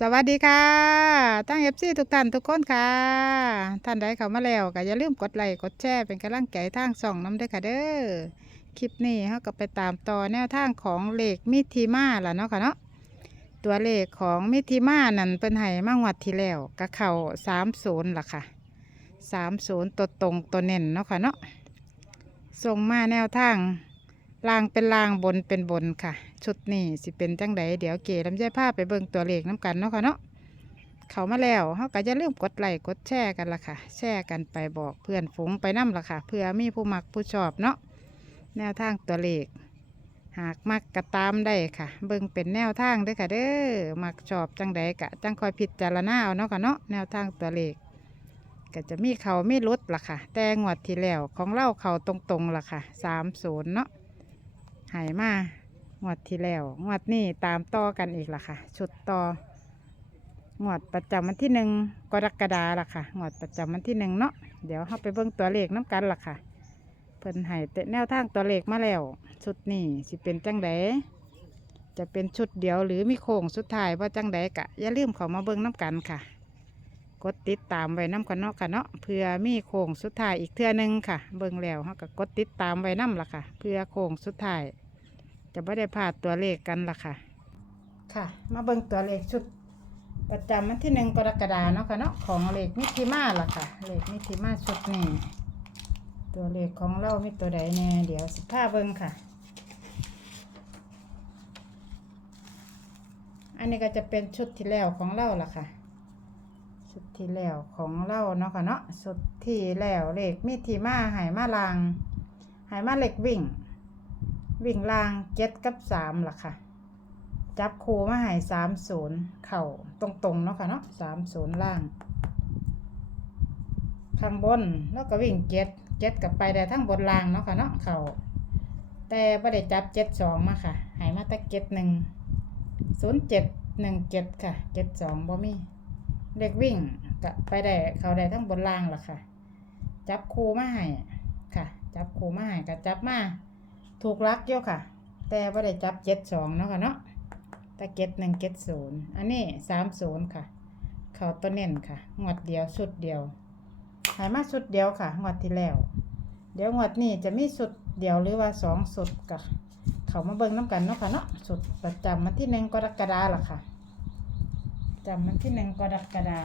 สวัสดีค่ะ ตั้งเอฟซีทุกท่านทุกคนค่ะ ท่านใดเข้ามาแล้วก็อย่าลืมกดไลค์กดแชร์เป็นกำลังใจทางส่องน้ำด้อค่ะเด้อ คลิปนี้เขาก็ไปตามต่อแนวทางของเลขมิทีมาล่ะเนาะค่ะเนาะ ตัวเลขของมิทีมานั่นเป็นไห้มางวัดที่แล้วกระเข่าสามศูนย์ล่ะค่ะสามศูนย์ตัวตรงตัวเน่นเนาะค่ะเนาะส่งมาแนวทาง ล่างเป็นล่างบนเป็นบนค่ะ ชุดนี้สิเป็นจังไดเดี๋ยวเก๋ลำไยผ้าไปเบิ่งตัวเลขน้ำกันเนาะค่ะเนาะเขามาแล้วเขาก็จะลืมกดไลค์กดแชร์กันละค่ะ แชร์กันไปบอกเพื่อนฝูงไปนั่มละค่ะ เพื่อมีผู้มักผู้ชอบเนาะแนวทางตัวเลข หากมักกระตามได้ค่ะ เบิ่งเป็นแนวทางเด้วยค่ะ เด้อมักชอบจังใดกะจังคอยพิจารณาเอาเนาะค่ะเนาะแนวทางตัวเลขก็จะมีเขาไม่ลดละค่ะ แต่งวดที่แล้วของเล่าเขาตรงๆละค่ะสามศูนย์เนาะ หายมางวดที่แล้วงวดนี้ตามต่อกันอีกล่ะค่ะ ชุดต่องวดประจำวันที่หนึ่งกรกฎาล่ะค่ะงวดประจำวันที่หนึ่งเนาะเดี๋ยวเราไปเบิ่งตัวเลขน้ำกันล่ะค่ะ เพิ่นให้แต่แนวทางตัวเลขมาแล้ว ชุดนี้สิเป็นจังไดจะเป็นชุดเดียวหรือมีโค้งสุดท้ายว่าจังไดกะอย่าลืมเขามาเบิ่งน้ำกันค่ะ กดติดตามไว้น้ำกันเนาะค่ะเนาะเพื่อมีโค้งสุดท้ายอีกเทื่อหนึงค่ะ เบิ่งแล้วเราก็กดติดตามไว้น้ำล่ะค่ะ เพื่อโค้งสุดท้ายจะไม่ได้พลาดตัวเลขกันล่ะค่ะ ค่ะ มาเบิ่งตัวเลขชุด ประจำวันที่หนึ่งกรกฎาเนาะค่ะเนาะของเลขมิติมาล่ะค่ะเลขมิติมาชุดนี้ตัวเลขของเรามีตัวใดแน่เดี๋ยวสิบห้าเบิ่งค่ะ อันนี้ก็จะเป็นชุดที่แล้วของเราล่ะค่ะ ชุดที่แล้วของเราเนาะค่ะเนาะชุดที่แล้วเลขมิติมาหายมาลางหายมาเหลขวิ่ง วิ่งลางเจ็ดกับสามล่ะค่ะ จับครูมาหายสามศูนย์เข่าตรงๆเนาะค่ะเนาะสามศูนย์ล่าง ข้างบนแล้วก็วิ่งเจ็ดเจ็ดกับไปได้ทั้งบนล่างเนาะค่ะเนาะเข่าแต่ไม่ได้จับเจ็ดสองมาค่ะ หายมาแต่เจ็ดหนึ่งศูนย์เจ็ดหนึ่งเจ็ดค่ะเจ็ดสองบ่มี เด็กวิ่งก็ไปได้เขาได้ทั้งบนล่างล่ะค่ะ จับครูมาให้ค่ะ จับครูมาให้ก็จับมาถูกลักเยอะค่ะ แต่ไม่ได้จับเจ็ดสองเนาะค่ะเนาะตะเก็ดหนึ่งเก็ดศูนย์อันนี้สามศูนย์ค่ะ เขาตัวเน้นค่ะงวดเดียวชุดเดียวหายมาชุดเดียวค่ะงวดที่แล้ว เดี๋ยวงวดนี้จะมีสุดเดียวหรือว่าสองสุดกับเขามาเบิ่งน้ำกันเนาะค่ะเนาะสุดประจำวันที่หนึ่งกรกฎาล่ะค่ะ จำวันที่หนึ่งกรกฎา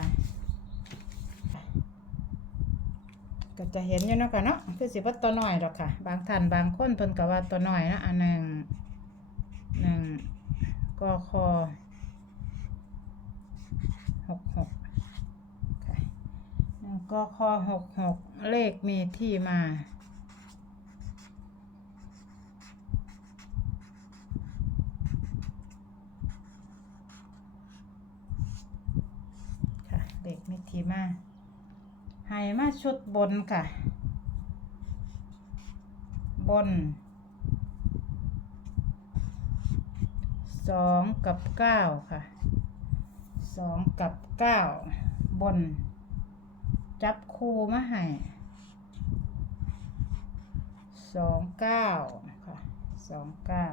ก็จะเห็นอยู่เนาะค่ะเนาะคือสิว่าตัวน้อยหรอกค่ะ บางท่านบางคนเพิ่นก็ว่าตัวน้อยนะอันหนึ่งหนึ่งกคหกหกค่ะหนึ่งกคหกหกเลขมีที่มา ค่ะ เลข มาให้มาชุดบนค่ะ บนสองกับเก้าค่ะสองกับเก้าบน จับคูมาให้สองเก้าค่ะสองเก้า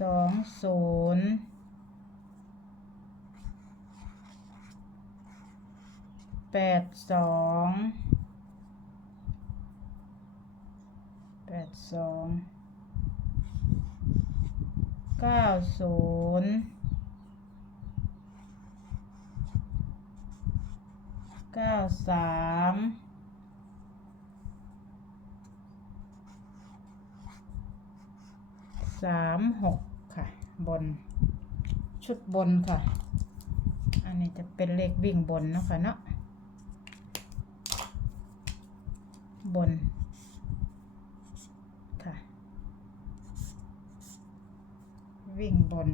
สองศูนย์ แปดสองแปดสองเก้าศูนย์เก้าสามสามหกค่ะ บน ชุดบนค่ะ อันนี้จะเป็นเลขวิ่งบนเนาะค่ะเนาะ บน ค่ะ วิ่งบน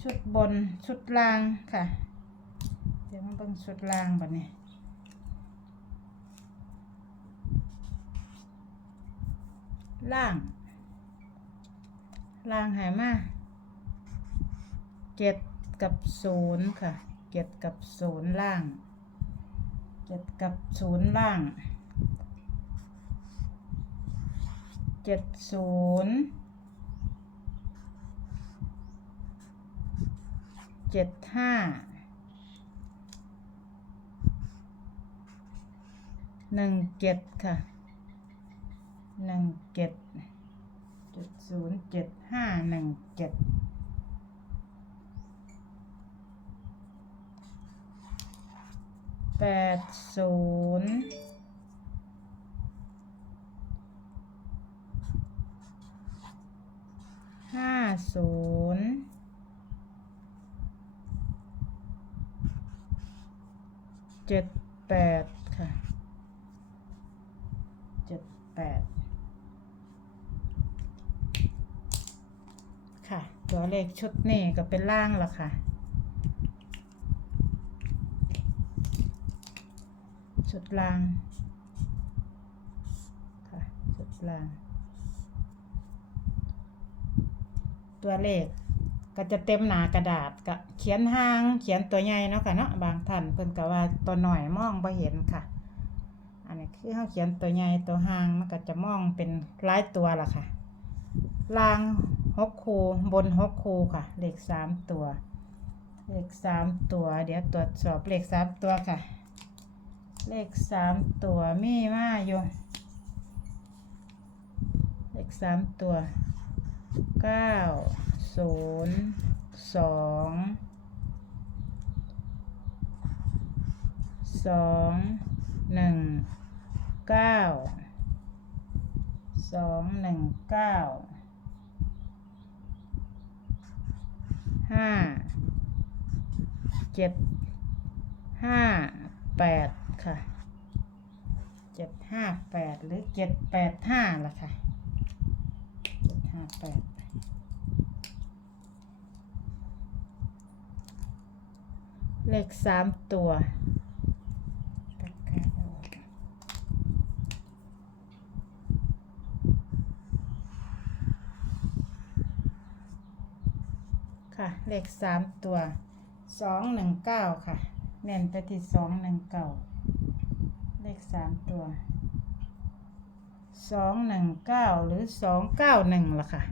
ชุดบน ชุดล่างค่ะ เดี๋ยวมาเบิ่งชุดล่างบัดนี้ล่าง ล่างหายมาเจ็ดกับศูนย์ค่ะเจ็ดกับศูนย์ล่างเจ็ดกับศูนย์ล่าง เจ็ดศูนย์เจ็ดห้าหนึ่งเจ็ดค่ะหนึ่งเจ็ดเจ็ดศูนย์เจ็ดห้าหนึ่งเจ็ดแปดศูนย์ห้า ศูนย์เจ็ดแปดค่ะเจ็ดแปดค่ะ ตัวเลขชุดนี้ก็เป็นล่างแล้วค่ะ ชุดล่าง ค่ะ ชุดล่าง ตัวเลข ก็จะเต็มหนากระดาษก็เขียนห่างเขียนตัวใหญ่เนาะค่ะเนาะบางท่านเพิ่นก็ว่าตัวหน่อยมองบ่เห็นค่ะ อันนี้คือเฮาเขียนตัวใหญ่ตัวห่างมันก็จะมองเป็นหลายตัวล่ะค่ะล่างหกคูบนหกคูค่ะ เลขสามตัว เลขสามตัว เดี๋ยวตรวจสอบเลขสามตัวค่ะ เลขสามตัวมีมาอยู่ เลขสามตัว เก้าศูนย์สองสองหนึ่งเก้าสองหนึ่งเก้าห้าเจ็ดห้าแปดค่ะเจ็ดห้าแปดหรือเจ็ดแปดห้าล่ะค่ะ ห้าแปดเลขสามตัวค่ะ เลขสามตัวสองหนึ่งเก้าค่ะ เน้นไปที่สองหนึ่งเก้าเลขสามตัว สองหนึ่งเก้าหรือสองเก้าหนึ่งล่ะค่ะ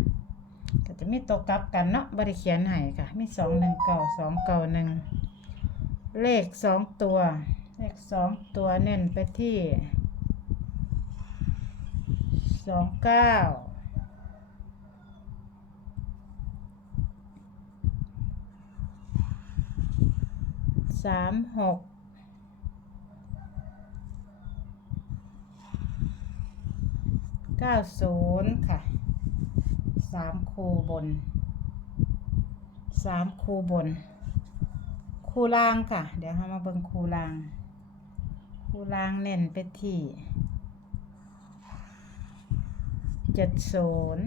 ก็จะมีตัวกลับกันเนาะบริเขียนให้ค่ะ มีสองหนึ่งเก้าสองเก้าหนึ่งเลขสองตัว เลขสองตัวเน้นไปที่สองเก้าสามหก เก้าศูนย์ค่ะสามคูบนสามคูบน คูล่างค่ะ เดี๋ยวเรามาเบิ่งคูล่าง คูล่างเน้นไปที่เจ็ดศูนย์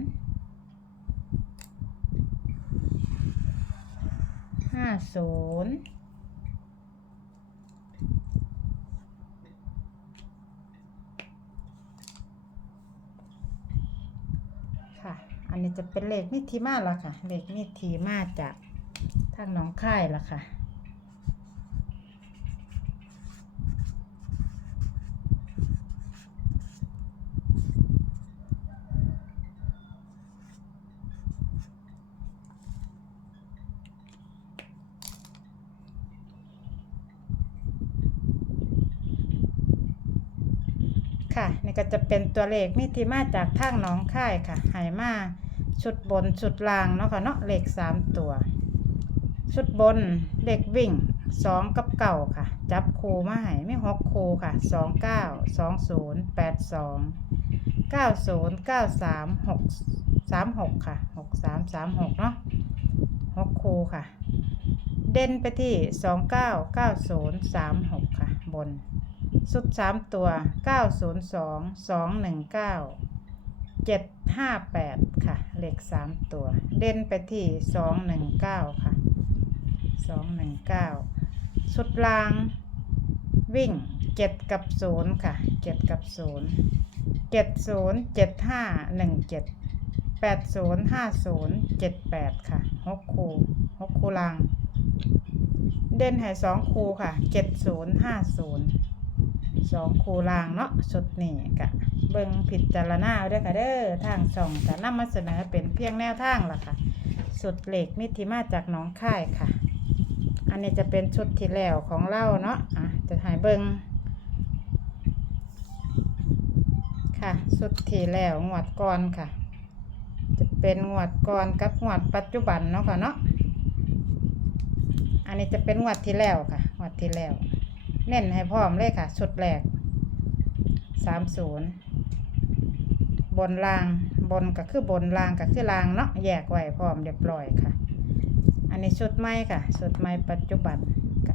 ห้าศูนย์ค่ะ อันนี้ จะเป็นเลขมิทีมาละค่ะ เลขมิทีมาจากทางน้องค่ายละค่ะค่ะนี่ก็จะเป็นตัวเลขมิติมาจากทางน้องค่ายค่ะหายมา ชุดบนชุดล่างเนาะค่ะเนาะเลขสามตัว ชุดบนเลขวิ่งสองกับเก่าค่ะ จับคูมาให้ไม่หกคูค่ะสองเก้าสองศูนย์แปดสองเก้าศูนย์เก้าสามหกสามหกค่ะหกสามสามหกเนาะหกคูค่ะ เด่นไปที่สองเก้าเก้าศูนย์สามหกค่ะ บน สุดสามตัวเก้าศูนย์สองสองหนึ่งเก้าเจ็ดห้าแปดค่ะ เลขสามตัว เด่นไปที่สองหนึ่งเก้าค่ะสองหนึ่งเก้าสุดลาง วิ่งเจ็ดกับศูนย์ค่ะเจ็ดกับศูนย์เจ็ดศูนย์เจ็ดห้าหนึ่งเจ็ดแปดศูนย์ห้าศูนย์เจ็ดแปดค่ะหกคูหกคูลาง เด่นให้สองคูค่ะเจ็ดศูนย์ห้าศูนย์สองคูลางเนาะสุดนี่กะ เบิ่งผิดจารณาเอาเด้วยค่ะเด้อทางช่องกะนำมาเสนอเป็นเพียงแนวทางล่ะค่ะ สุดเหล็กมิติมาจากหน้องค่ายค่ะ อันนี้จะเป็นชุดที่แล้วของเราเนาะอะจะหายเบิงค่ะชุดที่แล้วงวดก่อนค่ะ จะเป็นงวดก่อนกับงวดปัจจุบันเนาะค่ะเนาะอันนี้จะเป็นงวดที่แล้วค่ะงวดที่แล้ว เน้นให้พร้อมเลยค่ะ ชุดแรกสามศูนย์ บนราง บนก็คือบนรางก็คือรางเนาะ แยกไว้พร้อมเรียบร้อยค่ะ อันนี้ชุดใหม่ค่ะ ชุดใหม่ปัจจุบันก็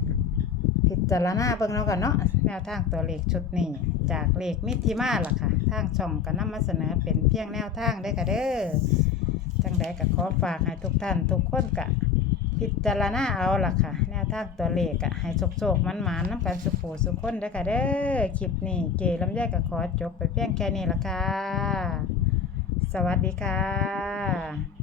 พิจารณาเบิ่งเนาะกันเนาะ แนวทางตัวเลขชุดนี้ จากเลขมิติมาล่ะค่ะ ทางช่องก็นำมาเสนอเป็นเพียงแนวทางได้ค่ะเด้อจังใดก็ขอฝากให้ทุกท่านทุกคนกะ พิจารณาเอาล่ะค่ะ แนวทางตัวเลขอะให้โศกๆมันๆนน้ำกันสุขูสุขคนเด้อค่ะเด้อคลิปนี้เกลำแยกกับขอจบไปเพียงแค่นี้ละค่ะ สวัสดีค่ะ